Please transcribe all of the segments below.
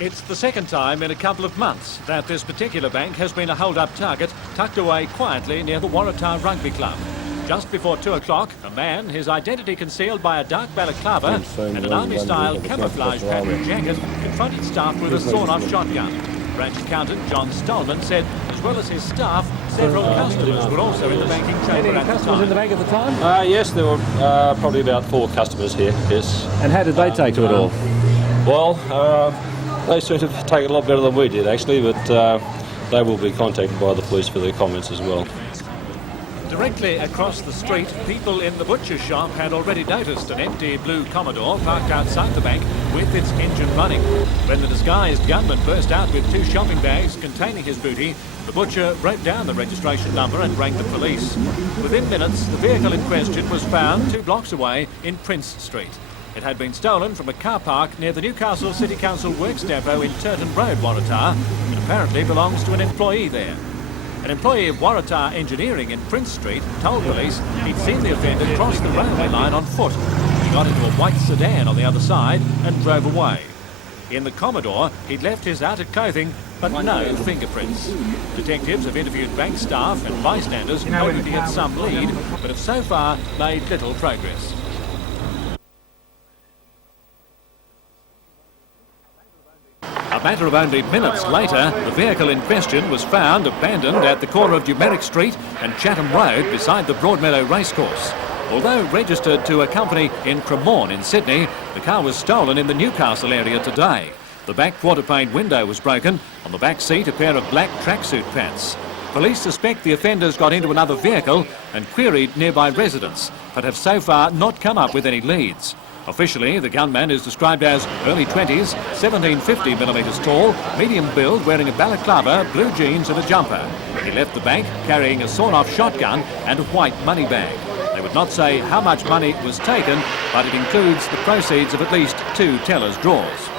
It's the second time in a couple of months that this particular bank has been a hold-up target tucked away quietly near the Waratah Rugby Club. Just before 2 o'clock, a man, his identity concealed by a dark balaclava and an army-style camouflage pattern jacket, confronted staff with a sawn-off shotgun. Branch accountant John Stolman said, as well as his staff, several customers were also in the banking chamber at the time. Customers in the bank at the time? Yes, there were probably about 4 customers here, yes. And how did they take to it all? Well, they seem to take it a lot better than we did, actually, but they will be contacted by the police for their comments as well. Directly across the street, people in the butcher's shop had already noticed an empty blue Commodore parked outside the bank with its engine running. When the disguised gunman burst out with 2 shopping bags containing his booty, the butcher wrote down the registration number and rang the police. Within minutes, the vehicle in question was found 2 blocks away in Prince Street. It had been stolen from a car park near the Newcastle City Council Works Depot in Turton Road, Waratah, and apparently belongs to an employee there. An employee of Waratah Engineering in Prince Street told police he'd seen the offender cross the railway line on foot. He got into a white sedan on the other side and drove away. In the Commodore, he'd left his outer clothing, but no fingerprints. Detectives have interviewed bank staff and bystanders hoping to get some lead, but have so far made little progress. A matter of only minutes later, the vehicle in question was found abandoned at the corner of Dumeric Street and Chatham Road beside the Broadmeadow Racecourse. Although registered to a company in Cremorne in Sydney, the car was stolen in the Newcastle area today. The back quarter pane window was broken. On the back seat, a pair of black tracksuit pants. Police suspect the offenders got into another vehicle and queried nearby residents, but have so far not come up with any leads. Officially, the gunman is described as early 20s, 1750mm tall, medium build, wearing a balaclava, blue jeans and a jumper. He left the bank carrying a sawn-off shotgun and a white money bag. They would not say how much money was taken, but it includes the proceeds of at least 2 teller's drawers.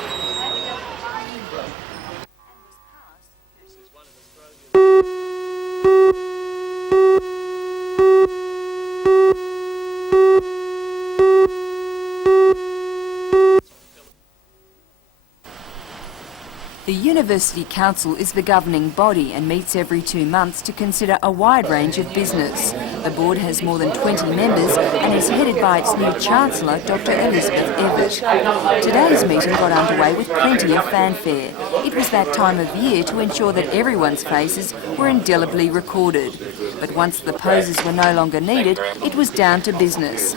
The University Council is the governing body and meets every 2 months to consider a wide range of business. The board has more than 20 members and is headed by its new Chancellor, Dr. Elizabeth Evatt. Today's meeting got underway with plenty of fanfare. It was that time of year to ensure that everyone's faces were indelibly recorded. But once the poses were no longer needed, it was down to business.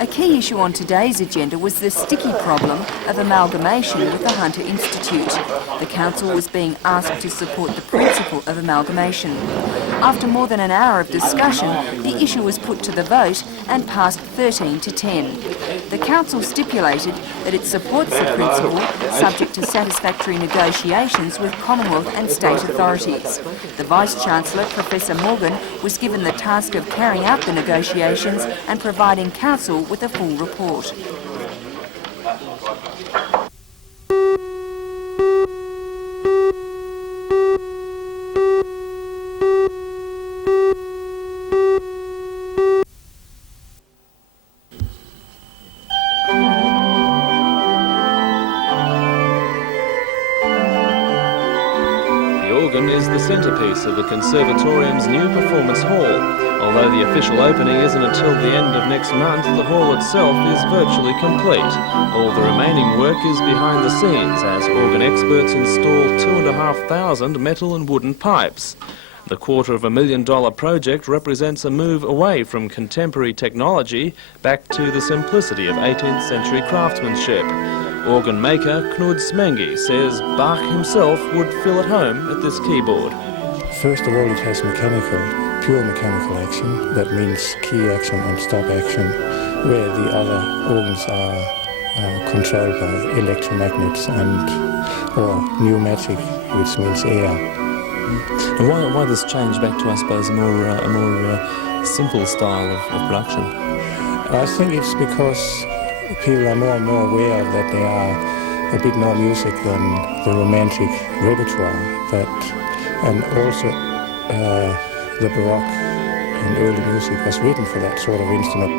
A key issue on today's agenda was the sticky problem of amalgamation with the Hunter Institute. The council was being asked to support the principle of amalgamation. After more than an hour of discussion, the issue was put to the vote and passed 13 to 10. The council stipulated that it supports the principle subject to satisfactory negotiations with Commonwealth and state authorities. The Vice-Chancellor, Professor Morgan, was given the task of carrying out the negotiations and providing council with a full report. Is the centrepiece of the Conservatorium's new performance hall. Although the official opening isn't until the end of next month, the hall itself is virtually complete. All the remaining work is behind the scenes as organ experts install 2,500 metal and wooden pipes. The $250,000 project represents a move away from contemporary technology back to the simplicity of 18th century craftsmanship. Organ maker Knud Smengi says Bach himself would feel at home at this keyboard. First of all, it has pure mechanical action. That means key action and stop action, where the other organs are controlled by electromagnets or pneumatic, which means air. And why this change back to, I suppose, a more simple style of production? I think it's because people are more and more aware that there are a bit more music than the romantic repertoire, and also the Baroque and early music was written for that sort of instrument.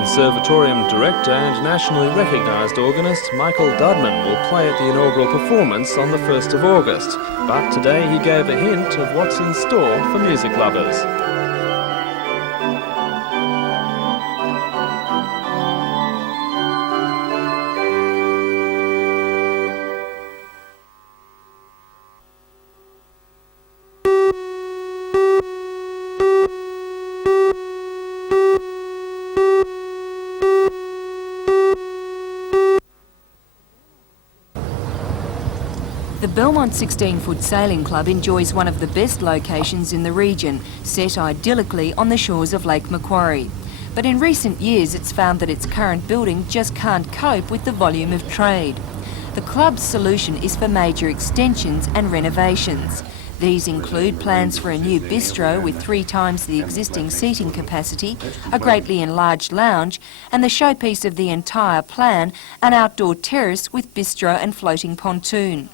Conservatorium director and nationally recognised organist Michael Dudman will play at the inaugural performance on the 1st of August, but today he gave a hint of what's in store for music lovers. The Belmont 16-foot sailing club enjoys one of the best locations in the region, set idyllically on the shores of Lake Macquarie. But in recent years it's found that its current building just can't cope with the volume of trade. The club's solution is for major extensions and renovations. These include plans for a new bistro with 3 times the existing seating capacity, a greatly enlarged lounge, and the showpiece of the entire plan, an outdoor terrace with bistro and floating pontoon.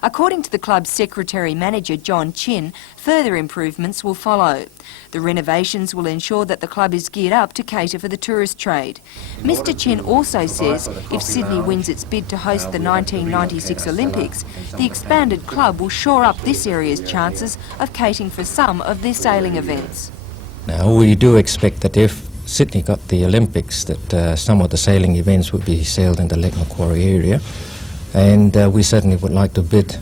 According to the club's secretary-manager John Chin, further improvements will follow. The renovations will ensure that the club is geared up to cater for the tourist trade. Mr Chin also says if Sydney wins its bid to host the 1996 Olympics, the expanded club will shore up this area's chances of catering for some of their sailing events. Now, we do expect that if Sydney got the Olympics, that some of the sailing events would be sailed in the Lake Macquarie area. And we certainly would like to bid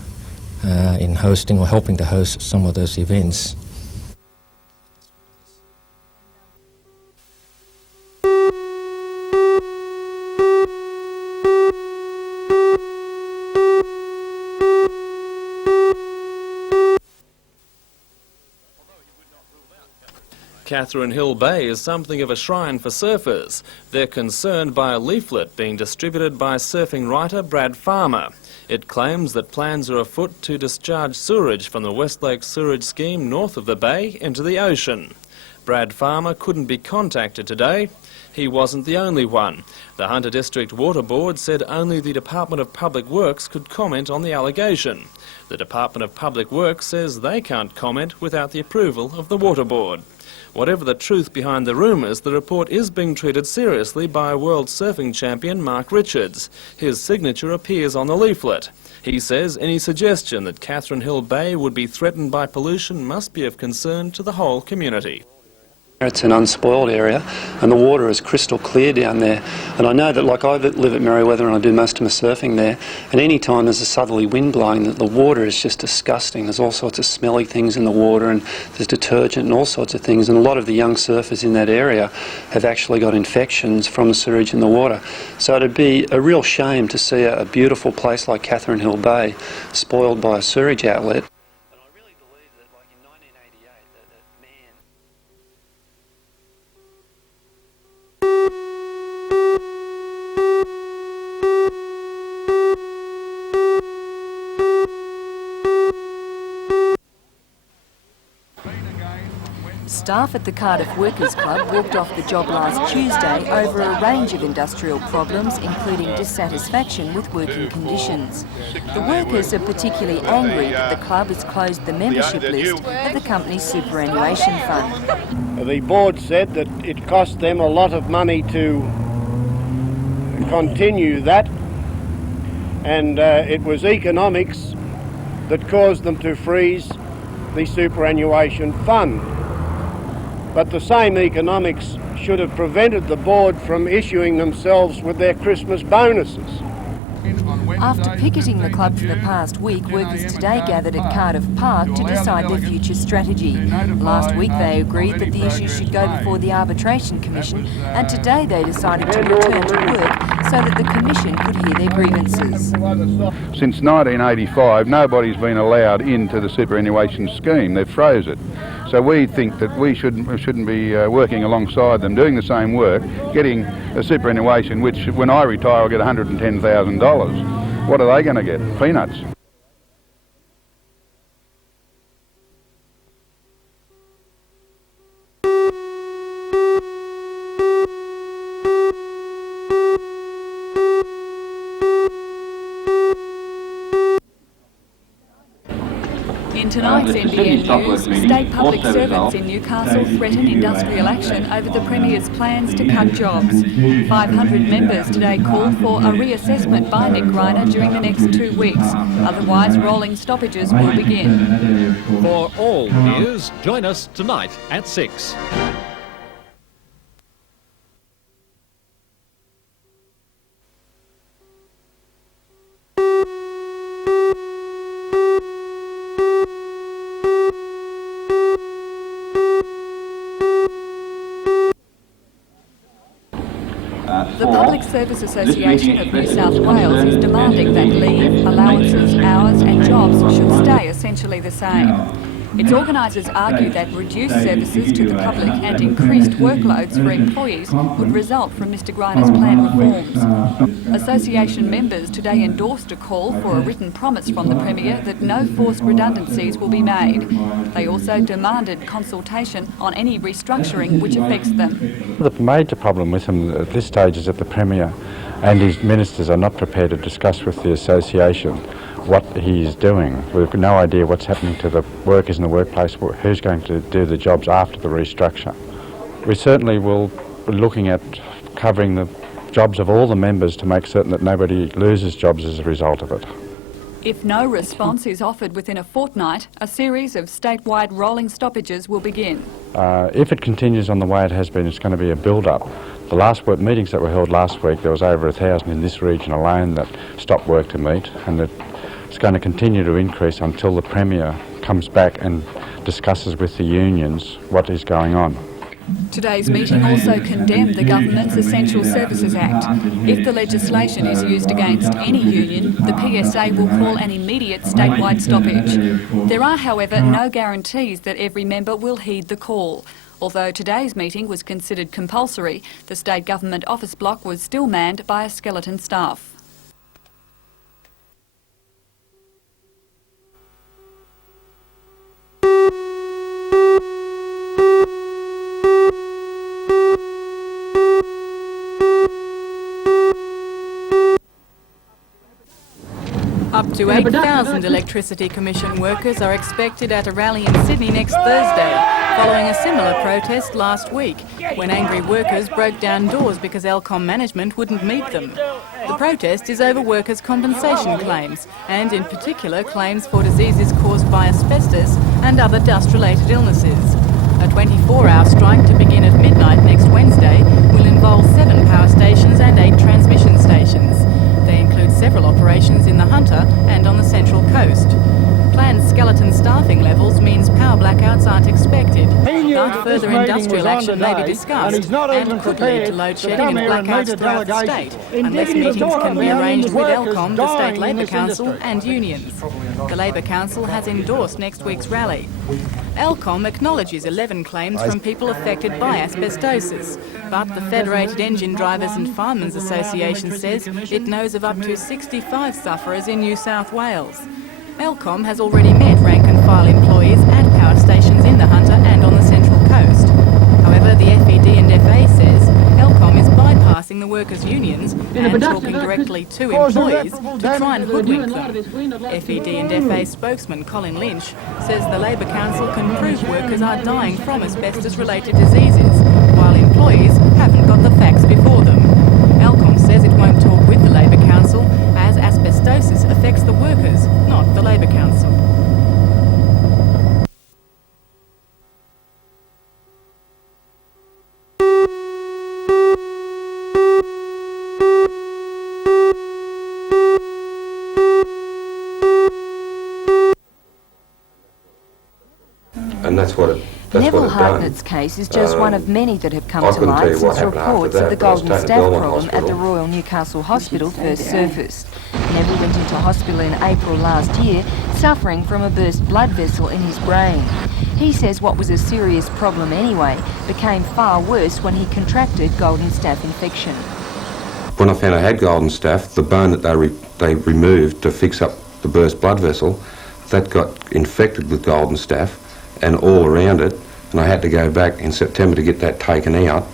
in hosting or helping to host some of those events. Catherine Hill Bay is something of a shrine for surfers. They're concerned by a leaflet being distributed by surfing writer Brad Farmer. It claims that plans are afoot to discharge sewage from the Westlake Sewerage Scheme north of the bay into the ocean. Brad Farmer couldn't be contacted today. He wasn't the only one. The Hunter District Water Board said only the Department of Public Works could comment on the allegation. The Department of Public Works says they can't comment without the approval of the Water Board. Whatever the truth behind the rumours, the report is being treated seriously by world surfing champion Mark Richards. His signature appears on the leaflet. He says any suggestion that Catherine Hill Bay would be threatened by pollution must be of concern to the whole community. It's an unspoiled area and the water is crystal clear down there, and I know that, like, I live at Merewether and I do most of my surfing there, and any time there's a southerly wind blowing, the water is just disgusting. There's all sorts of smelly things in the water, and there's detergent and all sorts of things, and a lot of the young surfers in that area have actually got infections from the sewage in the water. So it'd be a real shame to see a beautiful place like Catherine Hill Bay spoiled by a sewage outlet. Staff at the Cardiff Workers Club walked off the job last Tuesday over a range of industrial problems, including dissatisfaction with working conditions. The workers are particularly angry that the club has closed the membership list of the company's superannuation fund. The board said that it cost them a lot of money to continue that, and it was economics that caused them to freeze the superannuation fund. But the same economics should have prevented the board from issuing themselves with their Christmas bonuses. After picketing the club for the past week, workers today gathered at Cardiff Park to decide their future strategy. Last week they agreed that the issue should go before the Arbitration Commission, and today they decided to return to work so that the Commission could hear their grievances. Since 1985, nobody's been allowed into the superannuation scheme. They've froze it. So we think that we shouldn't be working alongside them, doing the same work, getting a superannuation, which when I retire I'll get $110,000. What are they going to get? Peanuts. In In tonight's NBN News, state public servants in Newcastle threaten industrial action over the Premier's plans to cut jobs. 500 members today called for a reassessment by Nick Greiner during the next 2 weeks. Otherwise, rolling stoppages will begin. For all news, join us tonight at 6. The Public Service Association of New South Wales is demanding that leave, allowances, hours and jobs should stay essentially the same. Its organisers argue that reduced services to the public and increased workloads for employees would result from Mr Greiner's planned reforms. Association members today endorsed a call for a written promise from the Premier that no forced redundancies will be made. They also demanded consultation on any restructuring which affects them. The major problem with him at this stage is that the Premier and his ministers are not prepared to discuss with the association what he is doing. We've got no idea what's happening to the workers in the workplace, who's going to do the jobs after the restructure. We certainly will be looking at covering the jobs of all the members to make certain that nobody loses jobs as a result of it. If no response is offered within a fortnight, a series of statewide rolling stoppages will begin. If it continues on the way it has been, it's going to be a build-up. The last meetings that were held last week, there was over 1,000 in this region alone that stopped work to meet, and it's going to continue to increase until the Premier comes back and discusses with the unions what is going on. Today's meeting also condemned the government's Essential Services Act. If the legislation is used against any union, the PSA will call an immediate statewide stoppage. There are, however, no guarantees that every member will heed the call. Although today's meeting was considered compulsory, the state government office block was still manned by a skeleton staff. Up to 8,000 Electricity Commission workers are expected at a rally in Sydney next Thursday, following a similar protest last week, when angry workers broke down doors because Elcom management wouldn't meet them. The protest is over workers' compensation claims, and in particular claims for diseases caused by asbestos and other dust-related illnesses. A 24-hour strike to begin at midnight next Wednesday will involve 7 power stations and 8 transmission stations. They include several operations in the Hunter and on the Central Coast. Planned skeleton staffing levels means power blackouts aren't expected, but further industrial action may be discussed and could lead to load shedding and blackouts throughout the state, unless meetings can be arranged with Elcom, the State Labor Council and unions. The Labor Council has endorsed next week's rally. Elcom acknowledges 11 claims from people affected by asbestosis, but the Federated Engine Drivers and Firemen's Association says it knows of up to 65 sufferers in New South Wales. Elcom has already met rank-and-file employees at power stations in the Hunter and on the Central Coast. However, the FED and FA says Elcom is bypassing the workers' unions and talking directly to employees to try and hoodwink them. FED and FA spokesman Colin Lynch says the Labor Council can prove workers are dying from asbestos-related diseases, while employees haven't got the facts before them. Elcom says it won't talk with the Labor Council as asbestosis affects the workers, not the Labor Council. And that's what it Neville Hartnett's case is just one of many that have come to light since reports of the golden staph problem at the Royal Newcastle Hospital first surfaced. Neville went into hospital in April last year, suffering from a burst blood vessel in his brain. He says what was a serious problem anyway became far worse when he contracted golden staph infection. When I found I had golden staph, the bone that they removed to fix up the burst blood vessel, that got infected with golden staph and all around it, and I had to go back in September to get that taken out.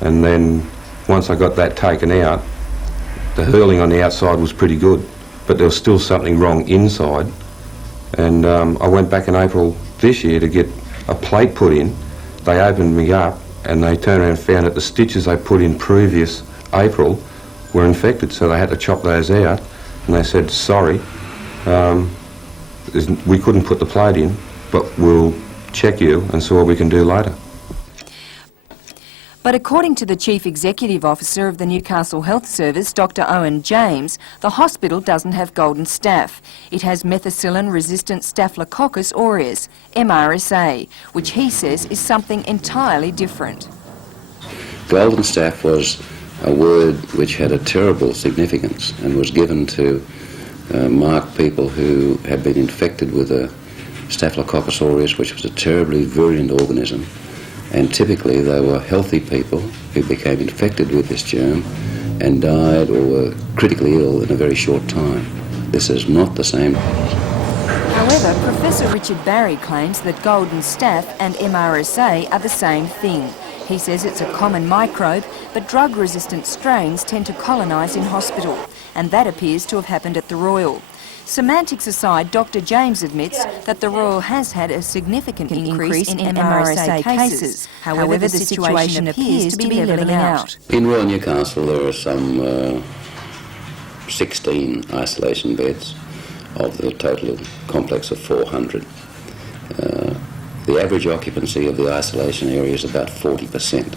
And then once I got that taken out, the hurling on the outside was pretty good, but there was still something wrong inside, And I went back in April this year to get a plate put in. They opened me up and they turned around and found that the stitches they put in previous April were infected, so they had to chop those out. And they said, sorry, we couldn't put the plate in, but we'll check you and see what we can do later. But according to the Chief Executive Officer of the Newcastle Health Service, Dr Owen James, the hospital doesn't have golden staph. It has methicillin-resistant Staphylococcus aureus, MRSA, which he says is something entirely different. Golden staph was a word which had a terrible significance and was given to mark people who had been infected with a Staphylococcus aureus, which was a terribly virulent organism. And typically they were healthy people who became infected with this germ and died or were critically ill in a very short time. This is not the same. However, Professor Richard Barry claims that golden staph and MRSA are the same thing. He says it's a common microbe, but drug-resistant strains tend to colonise in hospital, and that appears to have happened at the Royal. Semantics aside, Dr James admits that the Royal has had a significant increase in MRSA cases. However, the situation appears to be levelling out. In Royal Newcastle there are some 16 isolation beds of the total complex of 400. The average occupancy of the isolation area is about 40%.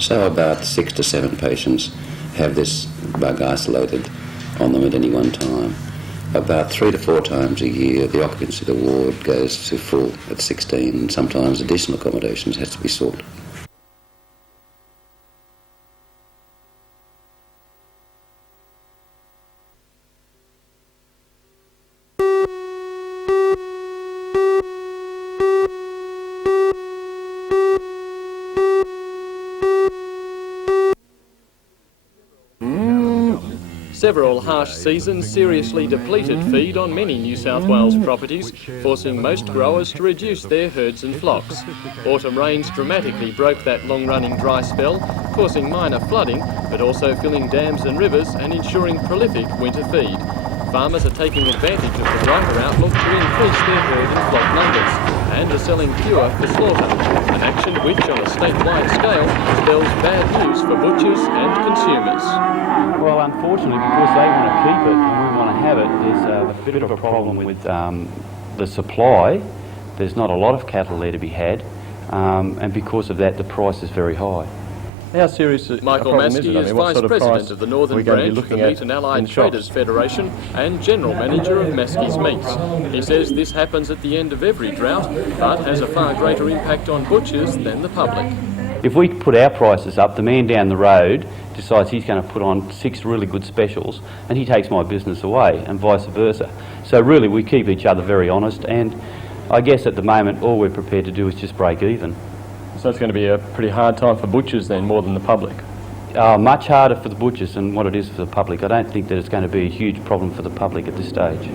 So about 6 to 7 patients have this bug isolated on them at any one time. About 3 to 4 times a year the occupancy of the ward goes to full at 16, and sometimes additional accommodations has to be sought. Several harsh seasons seriously depleted feed on many New South Wales properties, forcing most growers to reduce their herds and flocks. Autumn rains dramatically broke that long-running dry spell, causing minor flooding, but also filling dams and rivers and ensuring prolific winter feed. Farmers are taking advantage of the brighter outlook to increase their herd and flock numbers, and are selling fewer for slaughter, an action which, on a statewide scale, spells bad news for butchers and consumers. Well, unfortunately, because they want to keep it and we want to have it, there's a bit of a problem with the supply. There's not a lot of cattle there to be had, and because of that, the price is very high. How serious Michael Maskey is Vice President of the Northern Branch of the Meat and Allied Traders Federation and General Manager of Maskey's Meats. He says this happens at the end of every drought, but has a far greater impact on butchers than the public. If we put our prices up, the man down the road decides he's going to put on 6 really good specials and he takes my business away, and vice versa. So really we keep each other very honest, and I guess at the moment all we're prepared to do is just break even. So it's going to be a pretty hard time for butchers then, more than the public? Much harder for the butchers than what it is for the public. I don't think that it's going to be a huge problem for the public at this stage.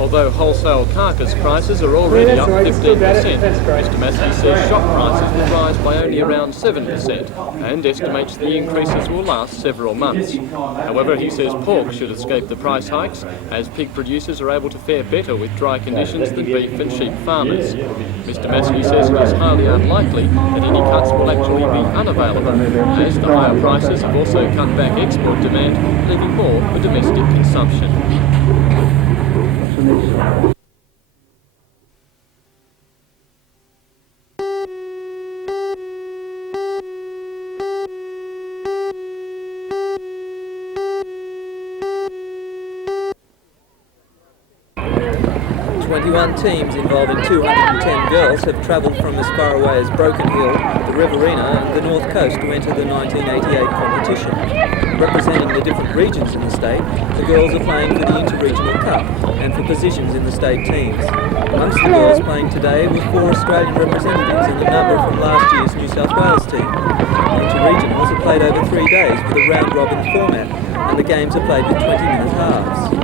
Although wholesale carcass prices are already up 15%, Mr Maskey says shop prices will rise by only around 7% and estimates the increases will last several months. However, he says pork should escape the price hikes, as pig producers are able to fare better with dry conditions than beef and sheep farmers. Mr Maskey says it is highly unlikely that any cuts will actually be unavailable, as the higher prices have also cut back export demand, leaving more for domestic consumption. 21 teams involving 210 girls have travelled from as far away as Broken Hill, the Riverina and the North Coast to enter the 1988 competition. Representing the different regions in the state, the girls are playing for the Inter-Regional Cup and for positions in the state teams. Amongst the girls playing today were 4 Australian representatives and a number from last year's New South Wales team. The Inter-Regionals are played over 3 days with a round-robin format, and the games are played with 20-minute halves.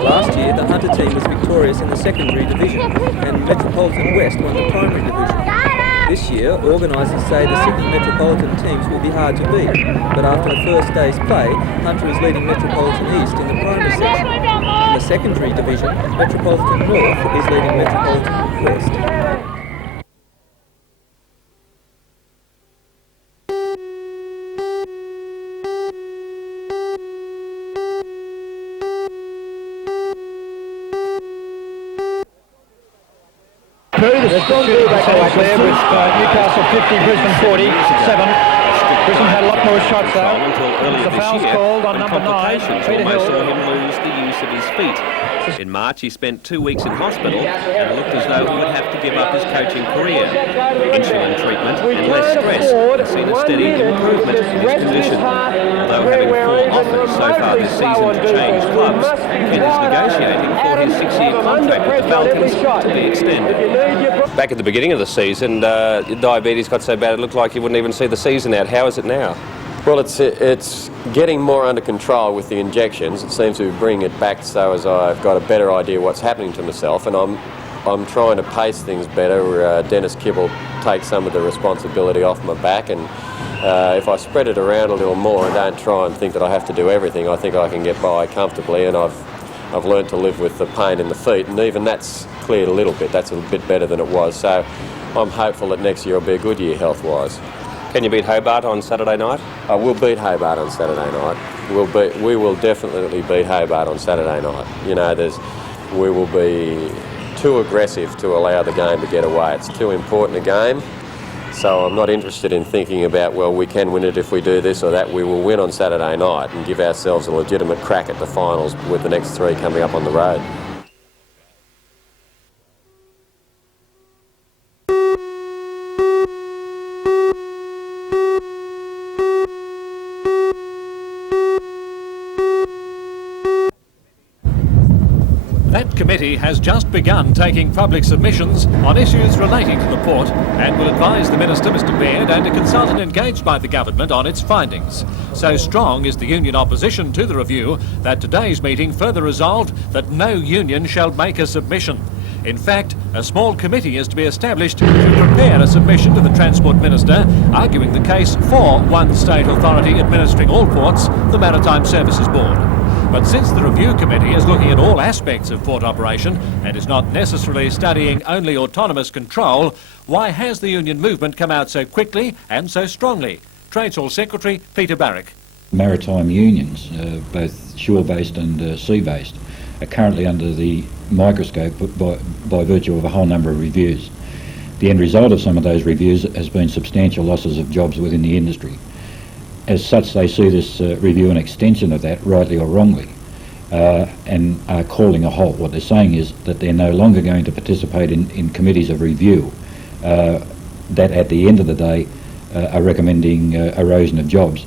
Last year, the Hunter team was victorious in the secondary division, and Metropolitan West won the primary division. This year, organisers say the Sydney Metropolitan teams will be hard to beat, but after the first day's play, Hunter is leading Metropolitan East in the primary section. In the secondary division, Metropolitan North is leading Metropolitan West. The strong back there with Newcastle 50, Brisbane 47. Brisbane had a lot more shots though. Until earlier The this foul's year, called on when number 9, complications Peter almost Hill. saw him lose the use of his feet. In March, he spent 2 weeks in hospital and it looked as though he would have to give up his coaching career. Insulin treatment and less stress have seen a steady improvement in his condition. Although having 4 offers so far this season to change clubs, Ken is negotiating for his 6-year contract with the Falcons to be extended. Back at the beginning of the season, diabetes got so bad it looked like you wouldn't even see the season out. How is it now? Well, it's getting more under control with the injections. It seems to be bringing it back so as I've got a better idea what's happening to myself, and I'm trying to pace things better. Dennis Kibble takes some of the responsibility off my back, and if I spread it around a little more and don't try and think that I have to do everything, I think I can get by comfortably, and I've learned to live with the pain in the feet, and even that's cleared a little bit. That's a bit better than it was, so I'm hopeful that next year will be a good year health-wise. Can you beat Hobart on Saturday night? I will beat Hobart on Saturday night. We will definitely beat Hobart on Saturday night. You know, we will be too aggressive to allow the game to get away. It's too important a game, so I'm not interested in thinking about, well, we can win it if we do this or that. We will win on Saturday night and give ourselves a legitimate crack at the finals with the next 3 coming up on the road. That committee has just begun taking public submissions on issues relating to the port and will advise the Minister, Mr Baird, and a consultant engaged by the government on its findings. So strong is the union opposition to the review that today's meeting further resolved that no union shall make a submission. In fact, a small committee is to be established to prepare a submission to the Transport Minister, arguing the case for one state authority administering all ports, the Maritime Services Board. But since the review committee is looking at all aspects of port operation and is not necessarily studying only autonomous control, why has the union movement come out so quickly and so strongly? Trades Hall Secretary Peter Barrick. Maritime unions, both shore-based and sea-based, are currently under the microscope by virtue of a whole number of reviews. The end result of some of those reviews has been substantial losses of jobs within the industry. As such, they see this review an extension of that, rightly or wrongly, and are calling a halt. What they're saying is that they're no longer going to participate in committees of review that at the end of the day are recommending erosion of jobs.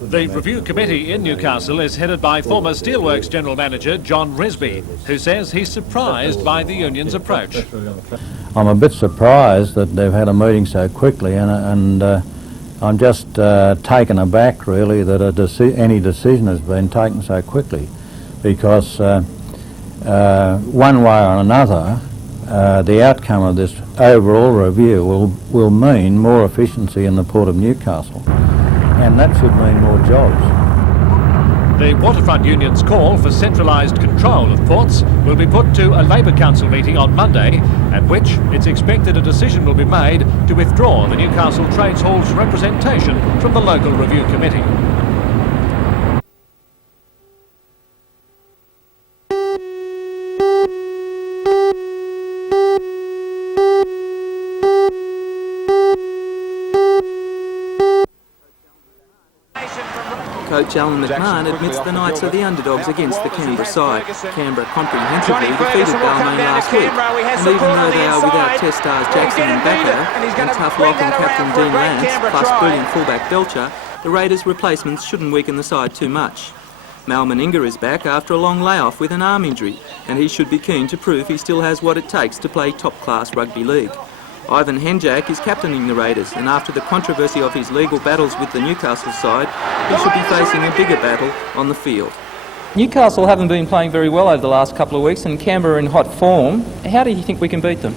The review committee in Newcastle is headed by former Steelworks General Manager John Risby, who says he's surprised by the union's approach. I'm a bit surprised that they've had a meeting so quickly, and I'm just taken aback really that any decision has been taken so quickly, because one way or another the outcome of this overall review will mean more efficiency in the Port of Newcastle, and that should mean more jobs. The Waterfront Union's call for centralised control of ports will be put to a Labour Council meeting on Monday, at which it's expected a decision will be made to withdraw the Newcastle Trades Hall's representation from the local review committee. Coach Alan McMahon admits the Knights are the underdogs against the Canberra side. Canberra comprehensively defeated Belmont last week, and even though they are without Test stars Jackson and Bacco, and tough lock and captain Dean Lance, plus brilliant fullback Belcher, the Raiders' replacements shouldn't weaken the side too much. Mal Meninga is back after a long layoff with an arm injury, and he should be keen to prove he still has what it takes to play top-class rugby league. Ivan Henjak is captaining the Raiders, and after the controversy of his legal battles with the Newcastle side, he should be facing a bigger battle on the field. Newcastle haven't been playing very well over the last couple of weeks, and Canberra in hot form. How do you think we can beat them?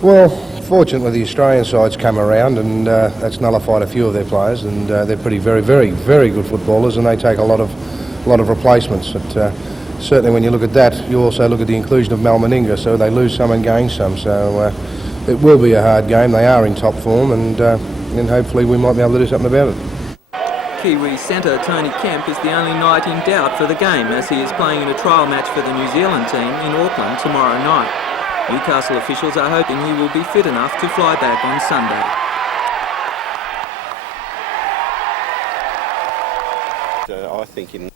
Well, fortunately the Australian side's come around, and that's nullified a few of their players, and they're pretty very good footballers, and they take a lot of replacements. But certainly when you look at that, you also look at the inclusion of Malmaninga, so they lose some and gain some. So it will be a hard game. They are in top form, and hopefully we might be able to do something about it. Kiwi centre Tony Kemp is the only knight in doubt for the game, as he is playing in a trial match for the New Zealand team in Auckland tomorrow night. Newcastle officials are hoping he will be fit enough to fly back on Sunday. I think in